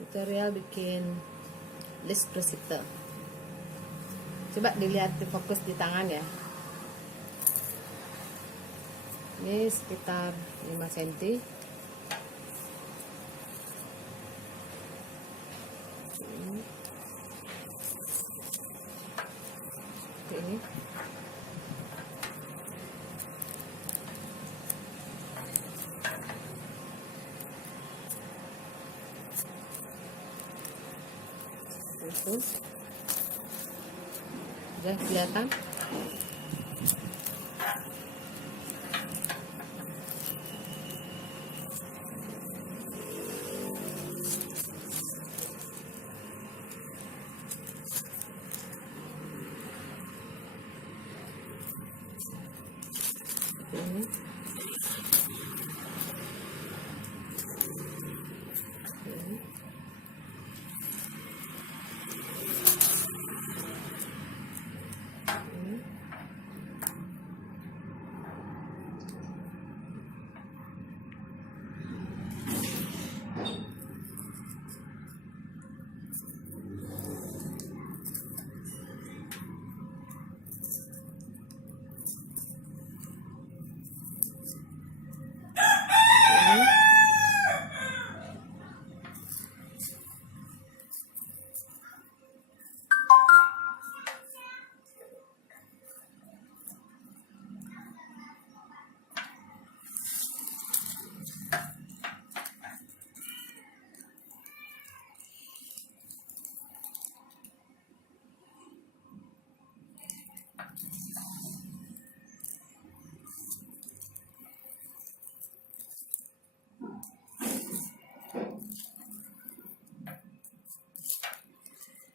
Tutorial bikin list presenter. Coba dilihat, fokus di tangan ya. Ini sekitar 5 cm. Ini itu udah kelihatan. Ini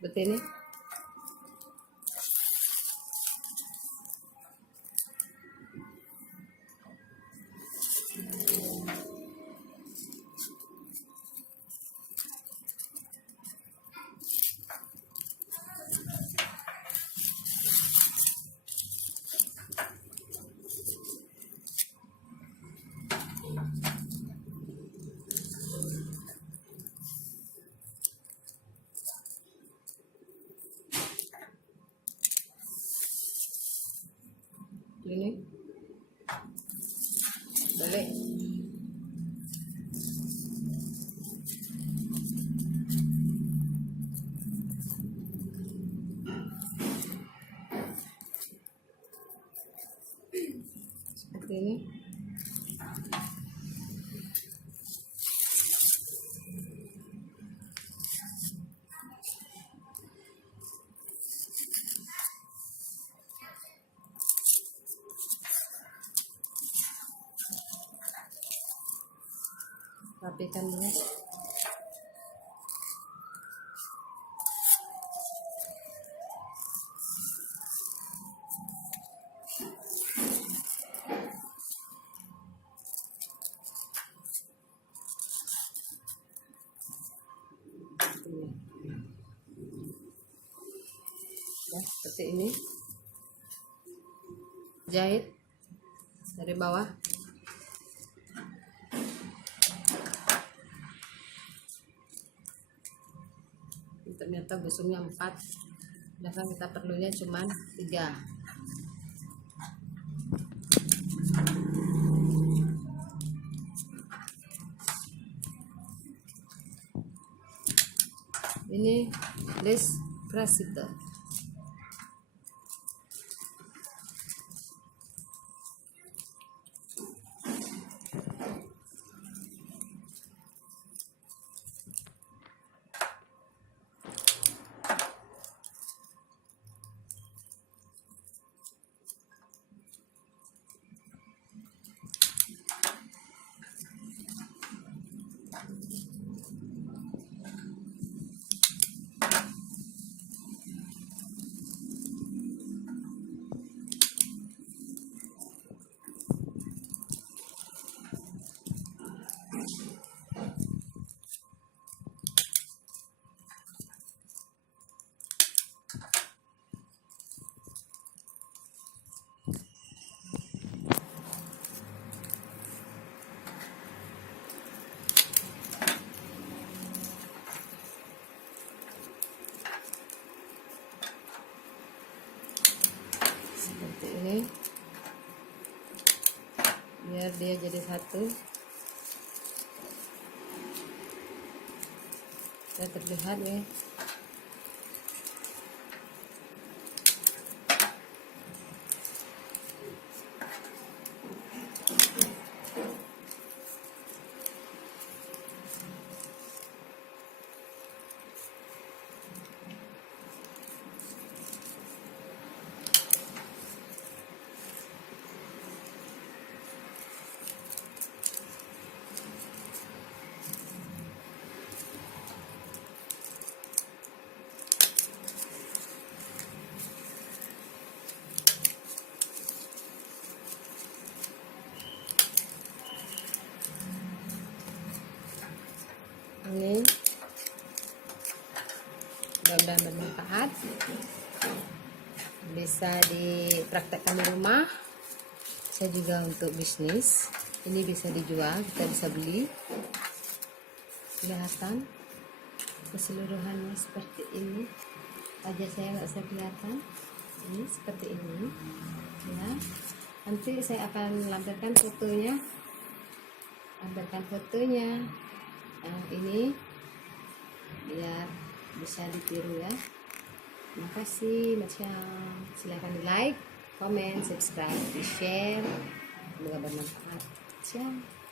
seperti ini. Ini balik. Seperti ini. Rapikan dulu. Ya, seperti ini. Jahit dari bawah. Ternyata gosongnya 4, sedangkan kita perlunya cuma 3. Ini list presenter. dia jadi satu. Sudah terlihat ya. Ini mudah-mudahan bermanfaat, bisa dipraktekkan di rumah. Saya juga untuk bisnis ini bisa dijual, kita bisa beli. Kelihatan keseluruhannya seperti ini. Wajah saya nggak bisa kelihatan, ini seperti ini ya. Nanti saya akan lampirkan fotonya, yang ini biar bisa ditiru ya. Terima kasih, macam silahkan di like, comment, subscribe, di share, semoga bermanfaat. Ciao.